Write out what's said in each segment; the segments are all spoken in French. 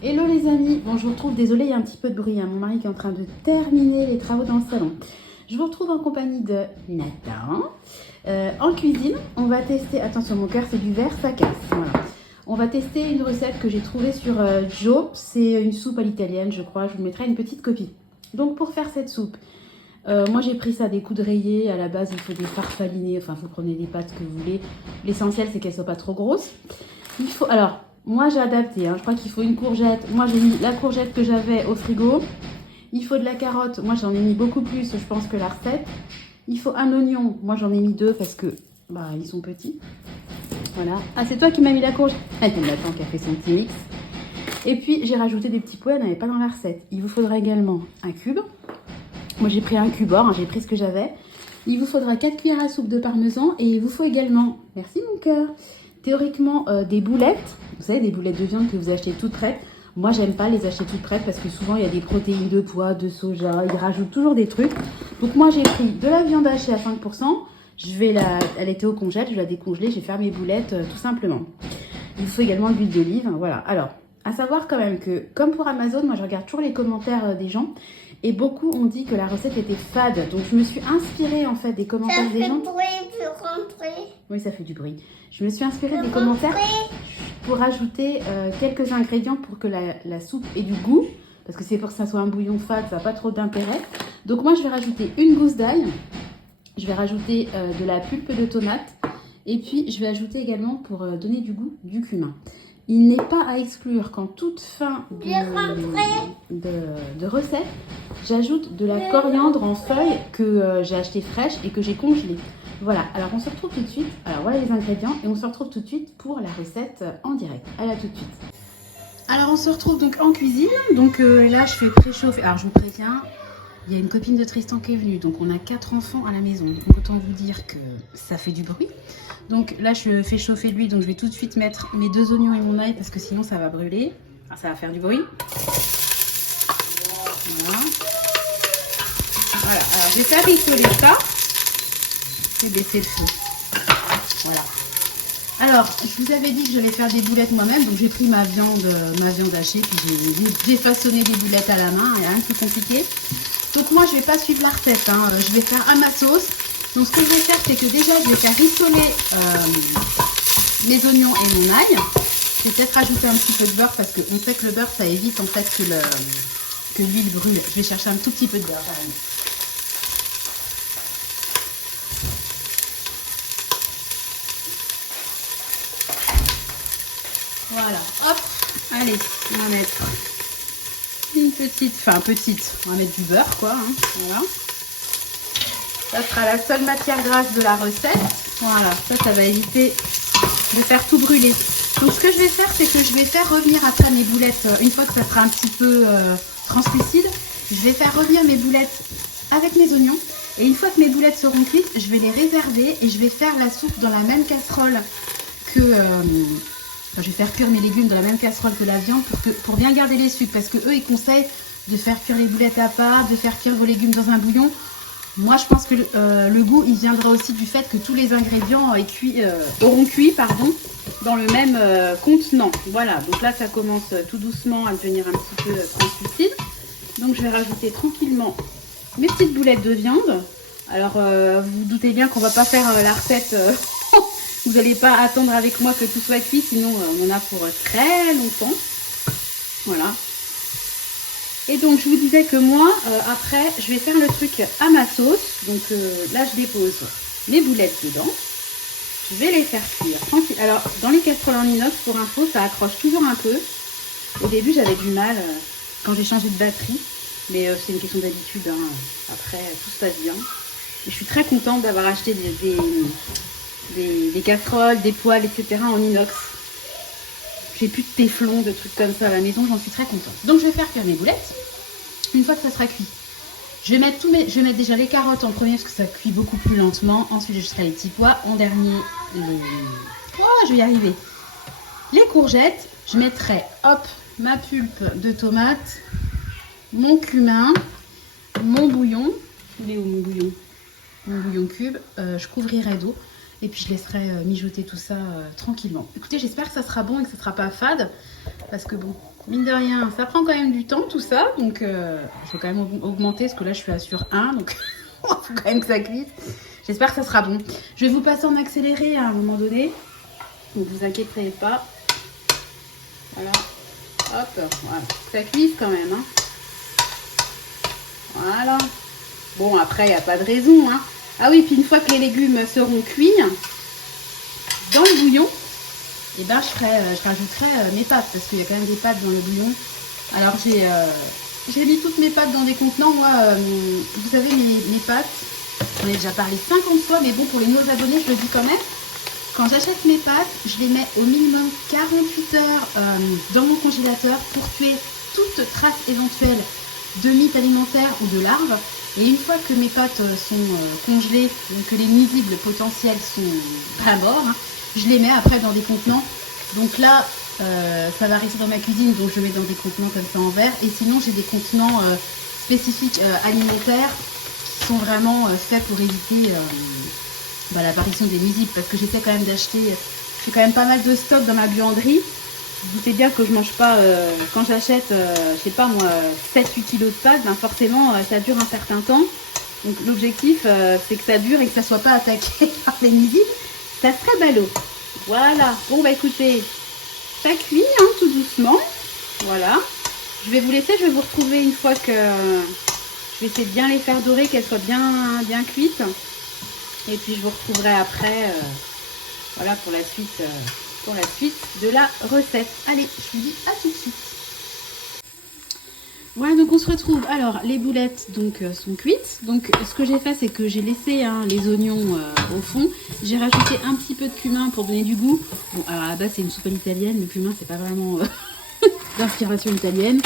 Hello les amis, bon je vous retrouve, désolée il y a un petit peu de bruit, hein. Mon mari qui est en train de terminer les travaux dans le salon. Je vous retrouve en compagnie de Nathan. En cuisine, on va tester, attention mon cœur c'est du verre, ça casse, voilà. On va tester une recette que j'ai trouvée sur Joe, c'est une soupe à l'italienne je crois, je vous mettrai une petite copie. Donc pour faire cette soupe, moi j'ai pris ça des coups de rayé, à la base il faut des farfalinées, enfin vous prenez des pâtes que vous voulez. L'essentiel c'est qu'elles ne soient pas trop grosses. Il faut, alors moi j'ai adapté, hein. Je crois qu'il faut une courgette, moi j'ai mis la courgette que j'avais au frigo. Il faut de la carotte, moi j'en ai mis beaucoup plus je pense que la recette. Il faut un oignon, moi j'en ai mis 2 parce que bah, ils sont petits. Voilà. Ah c'est toi qui m'as mis la courgette. Ah il y a Nathan qui a fait son petit mix. Et puis j'ai rajouté des petits pois, elle n'avait pas dans la recette. Il vous faudra également un cube. Moi j'ai pris un cube or, hein, j'ai pris ce que j'avais. Il vous faudra 4 cuillères à soupe de parmesan et il vous faut également, merci mon cœur, théoriquement des boulettes. Vous savez, des boulettes de viande que vous achetez toutes prêtes. Moi j'aime pas les acheter toutes prêtes parce que souvent il y a des protéines de pois, de soja, ils rajoutent toujours des trucs. Donc moi j'ai pris de la viande hachée à 5%. Elle était au congèle, je vais la décongeler, je vais faire mes boulettes tout simplement. Il vous faut également de l'huile d'olive, voilà. Alors, à savoir quand même que, comme pour Amazon, moi je regarde toujours les commentaires des gens et beaucoup ont dit que la recette était fade. Donc je me suis inspirée en fait des commentaires des gens. Ça fait bruit. Oui, ça fait du bruit. Je me suis inspirée des commentaires pour ajouter quelques ingrédients pour que la soupe ait du goût. Parce que c'est pour que ça soit un bouillon fade, ça n'a pas trop d'intérêt. Donc moi je vais rajouter une gousse d'ail. Je vais rajouter de la pulpe de tomate. Et puis je vais ajouter également pour donner du goût du cumin. Il n'est pas à exclure qu'en toute fin de recette, j'ajoute de la coriandre en feuilles que j'ai acheté fraîche et que j'ai congelée. Voilà, alors on se retrouve tout de suite. Alors voilà les ingrédients et on se retrouve tout de suite pour la recette en direct. Allez, à tout de suite. Alors on se retrouve donc en cuisine. Donc là je fais préchauffer. Alors je vous préviens, il y a une copine de Tristan qui est venue. Donc on a 4 enfants à la maison. Donc autant vous dire que ça fait du bruit. Donc là je fais chauffer l'huile. Donc je vais tout de suite mettre mes 2 oignons et mon ail parce que sinon ça va brûler. Alors, ça va faire du bruit. Voilà. Voilà. Alors je vais faire rissoler ça. Je vais baisser le feu. Voilà. Alors, je vous avais dit que j'allais faire des boulettes moi-même, donc j'ai pris ma viande hachée, puis j'ai façonné des boulettes à la main, il n'y a rien de plus compliqué. Donc moi, je ne vais pas suivre la recette, hein. Je vais faire à ma sauce. Donc ce que je vais faire, c'est que déjà, je vais faire rissoler mes oignons et mon ail. Je vais peut-être rajouter un petit peu de beurre, parce qu'on sait que le beurre, ça évite en fait que l'huile brûle. Je vais chercher un tout petit peu de beurre, quand même. Voilà, hop, allez, on va mettre une petite, on va mettre du beurre quoi, hein, voilà. Ça sera la seule matière grasse de la recette, voilà, ça va éviter de faire tout brûler. Donc ce que je vais faire, c'est que je vais faire revenir après mes boulettes, une fois que ça sera un petit peu translucide, je vais faire revenir mes boulettes avec mes oignons. Et une fois que mes boulettes seront cuites, je vais les réserver et je vais faire la soupe dans la même casserole que... je vais faire cuire mes légumes dans la même casserole que la viande pour bien garder les sucres. Parce que eux, ils conseillent de faire cuire les boulettes à part, de faire cuire vos légumes dans un bouillon. Moi, je pense que le goût, il viendra aussi du fait que tous les ingrédients auront cuit dans le même contenant. Voilà, donc là, ça commence tout doucement à devenir un petit peu translucide. Donc, je vais rajouter tranquillement mes petites boulettes de viande. Alors, vous vous doutez bien qu'on ne va pas faire la recette... Vous n'allez pas attendre avec moi que tout soit cuit, sinon on en a pour très longtemps. Voilà. Et donc je vous disais que moi, après, je vais faire le truc à ma sauce. Donc là, je dépose mes boulettes dedans. Je vais les faire cuire tranquille. Alors, dans les casseroles en inox, pour info, ça accroche toujours un peu. Au début, j'avais du mal quand j'ai changé de batterie. Mais c'est une question d'habitude, hein. Après, tout se passe bien. Et je suis très contente d'avoir acheté des casseroles, des poêles, etc. en inox. J'ai plus de téflon, de trucs comme ça à la maison, j'en suis très contente. Donc je vais faire cuire mes boulettes. Une fois que ça sera cuit, je vais mettre déjà les carottes en premier parce que ça cuit beaucoup plus lentement. Ensuite je jetterai les petits pois. En dernier, je vais y arriver. Les courgettes, je mettrai hop ma pulpe de tomate, mon cumin, mon bouillon. Il est où mon bouillon? Mon bouillon cube. Je couvrirai d'eau. Et puis je laisserai mijoter tout ça tranquillement. Écoutez, j'espère que ça sera bon et que ça ne sera pas fade. Parce que bon, Mine de rien, ça prend quand même du temps tout ça, donc je vais quand même augmenter parce que là je suis à sur 1, donc il faut quand même que ça cuise. J'espère que ça sera bon. Je vais vous passer en accéléré à un moment donné, donc vous inquiétez pas. Voilà, hop, voilà, ça cuise quand même. Hein. Voilà. Bon après il n'y a pas de raison. Hein. Ah oui, puis une fois que les légumes seront cuits, dans le bouillon, et ben je rajouterai mes pâtes parce qu'il y a quand même des pâtes dans le bouillon. Alors j'ai mis toutes mes pâtes dans des contenants. Moi, vous savez, mes pâtes, j'en ai déjà parlé 50 fois, mais bon, pour les nouveaux abonnés, je le dis quand même. Quand j'achète mes pâtes, je les mets au minimum 48 heures dans mon congélateur pour tuer toute trace éventuelle de mythes alimentaires ou de larves. Et une fois que mes pâtes sont congelées, donc que les nuisibles potentiels sont pas morts, hein, je les mets après dans des contenants. Donc là, ça va rester dans ma cuisine, donc je mets dans des contenants comme ça en verre. Et sinon, j'ai des contenants spécifiques alimentaires qui sont vraiment faits pour éviter l'apparition des nuisibles. Parce que j'essaie quand même d'acheter, j'ai quand même pas mal de stock dans ma buanderie. Vous doutez bien que je mange pas, quand j'achète, je sais pas moi, 7-8 kilos de pâtes, ben forcément ça dure un certain temps. Donc l'objectif c'est que ça dure et que ça soit pas attaqué par les nuisibles. Ça serait ballot. Voilà. Bon bah écoutez, ça cuit hein, tout doucement. Voilà. Je vais vous laisser, je vais vous retrouver une fois que je vais essayer de bien les faire dorer, qu'elles soient bien cuites. Et puis je vous retrouverai après, voilà pour la suite de la recette. Allez, je vous dis à tout de suite. Voilà, donc on se retrouve. Alors, les boulettes donc sont cuites. Donc, ce que j'ai fait, c'est que j'ai laissé les oignons au fond. J'ai rajouté un petit peu de cumin pour donner du goût. Bon, alors à la base, c'est une soupe italienne. Le cumin, c'est pas vraiment d'inspiration italienne.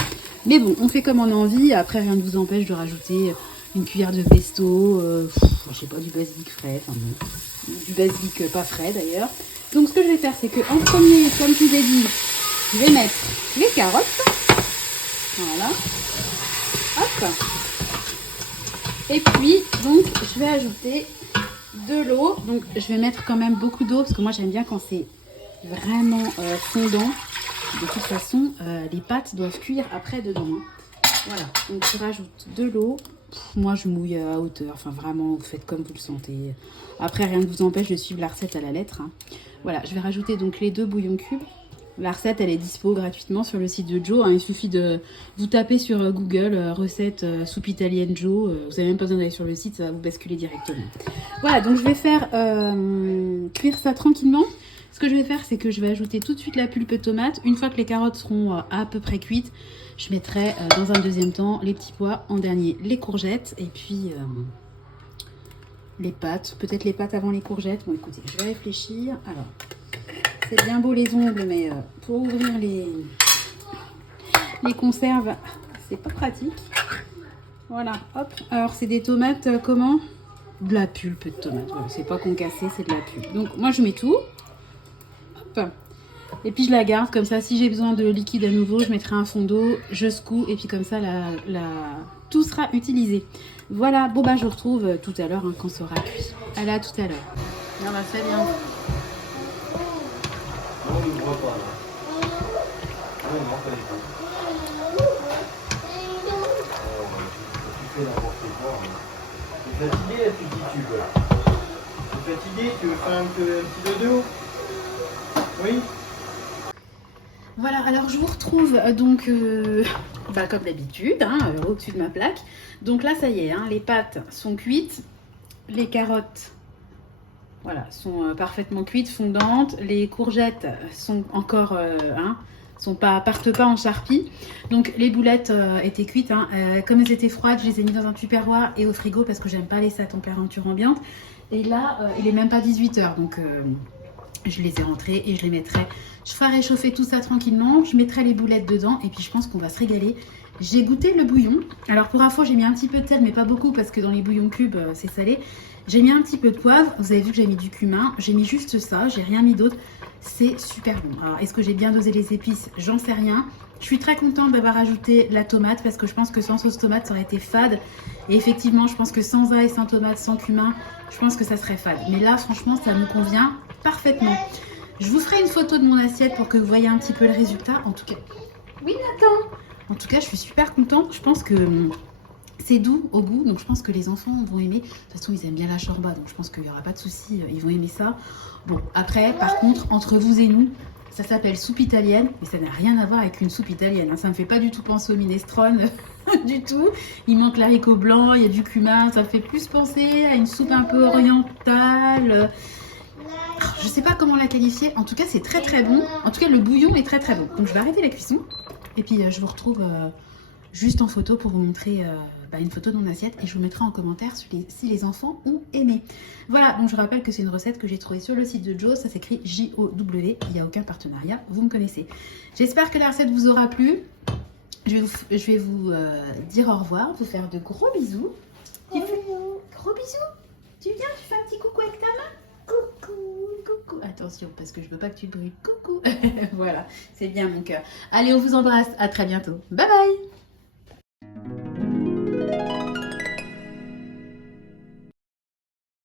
Mais bon, on fait comme on a envie. Après, rien ne vous empêche de rajouter une cuillère de pesto, je sais pas, du basilic frais, enfin bon, du basilic pas frais d'ailleurs. Donc, ce que je vais faire, c'est que en premier, comme je vous ai dit, je vais mettre les carottes. Voilà. Hop. Et puis, donc, je vais ajouter de l'eau. Donc, je vais mettre quand même beaucoup d'eau parce que moi, j'aime bien quand c'est vraiment fondant. De toute façon, les pâtes doivent cuire après dedans. Hein. Voilà. Donc, je rajoute de l'eau. Moi, je mouille à hauteur. Enfin, vraiment, vous faites comme vous le sentez. Après, rien ne vous empêche de suivre la recette à la lettre. Hein. Voilà, je vais rajouter donc les 2 bouillons cubes. La recette, elle est dispo gratuitement sur le site de Joe. Hein. Il suffit de vous taper sur Google recette soupe italienne Joe. Vous n'avez même pas besoin d'aller sur le site, ça va vous basculer directement. Voilà, donc je vais faire cuire ça tranquillement. Ce que je vais faire, c'est que je vais ajouter tout de suite la pulpe de tomate. Une fois que les carottes seront à peu près cuites, je mettrai dans un deuxième temps les petits pois. En dernier, les courgettes. Et puis les pâtes. Peut-être les pâtes avant les courgettes. Bon, écoutez, je vais réfléchir. Alors... C'est bien beau les ongles, mais pour ouvrir les conserves, c'est pas pratique. Voilà, hop. Alors, c'est des tomates, comment? De la pulpe de tomate. Voilà, c'est pas concassé, c'est de la pulpe. Donc, moi, je mets tout. Hop. Et puis, je la garde comme ça. Si j'ai besoin de liquide à nouveau, je mettrai un fond d'eau, je secoue. Et puis, comme ça, tout sera utilisé. Voilà, bon, bah, je vous retrouve tout à l'heure hein, quand ça sera cuit. Allez, à tout à l'heure. Non, bah, c'est bien. On ne voit pas là. Non, non, pas du tout. Tu fais n'importe quoi. Tu es fatigué, tu dis tu veux. Tu es fatigué, tu veux faire un petit dodo? Oui. Voilà, alors je vous retrouve donc comme d'habitude, hein, au-dessus de ma plaque. Donc là, ça y est, hein, les pâtes sont cuites, les carottes. Voilà, sont parfaitement cuites, fondantes. Les courgettes sont encore, partent pas en charpie. Donc les boulettes étaient cuites. Hein. Comme elles étaient froides, je les ai mis dans un tupperware et au frigo parce que j'aime pas laisser à température ambiante. Et là, il est même pas 18 h, donc je les ai rentrées et je les mettrai. Je ferai réchauffer tout ça tranquillement. Je mettrai les boulettes dedans et puis je pense qu'on va se régaler. J'ai goûté le bouillon. Alors pour info, j'ai mis un petit peu de sel, mais pas beaucoup parce que dans les bouillons cubes, c'est salé. J'ai mis un petit peu de poivre, vous avez vu que j'ai mis du cumin, j'ai mis juste ça, j'ai rien mis d'autre, c'est super bon. Alors est-ce que j'ai bien dosé les épices? J'en sais rien. Je suis très contente d'avoir ajouté la tomate parce que je pense que sans sauce tomate ça aurait été fade. Et effectivement je pense que sans ail, sans tomate, sans cumin, je pense que ça serait fade. Mais là franchement ça me convient parfaitement. Je vous ferai une photo de mon assiette pour que vous voyez un petit peu le résultat. En tout cas, Oui, Nathan. En tout cas, je suis super contente. Je pense que c'est doux au goût, donc je pense que les enfants vont aimer. De toute façon, ils aiment bien la shorba, donc je pense qu'il n'y aura pas de souci. Ils vont aimer ça. Bon, après, par contre, entre vous et nous, ça s'appelle soupe italienne, mais ça n'a rien à voir avec une soupe italienne. Hein. Ça me fait pas du tout penser au minestrone, du tout. Il manque l'haricot blanc, il y a du cumin. Ça me fait plus penser à une soupe un peu orientale. Je sais pas comment la qualifier. En tout cas, c'est très très bon. En tout cas, le bouillon est très très bon. Donc, je vais arrêter la cuisson. Et puis, je vous retrouve juste en photo pour vous montrer une photo de mon assiette. Et je vous mettrai en commentaire si les enfants ont aimé. Voilà, donc je rappelle que c'est une recette que j'ai trouvée sur le site de Joe. Ça s'écrit J-O-W. Il n'y a aucun partenariat. Vous me connaissez. J'espère que la recette vous aura plu. Je vais vous dire au revoir. Vous faire de gros bisous. Gros bisous. Tu viens, tu fais un petit coucou avec ta main. Coucou. Attention, parce que je veux pas que tu brûles. Coucou. Voilà, c'est bien mon cœur. Allez, on vous embrasse. À très bientôt. Bye bye.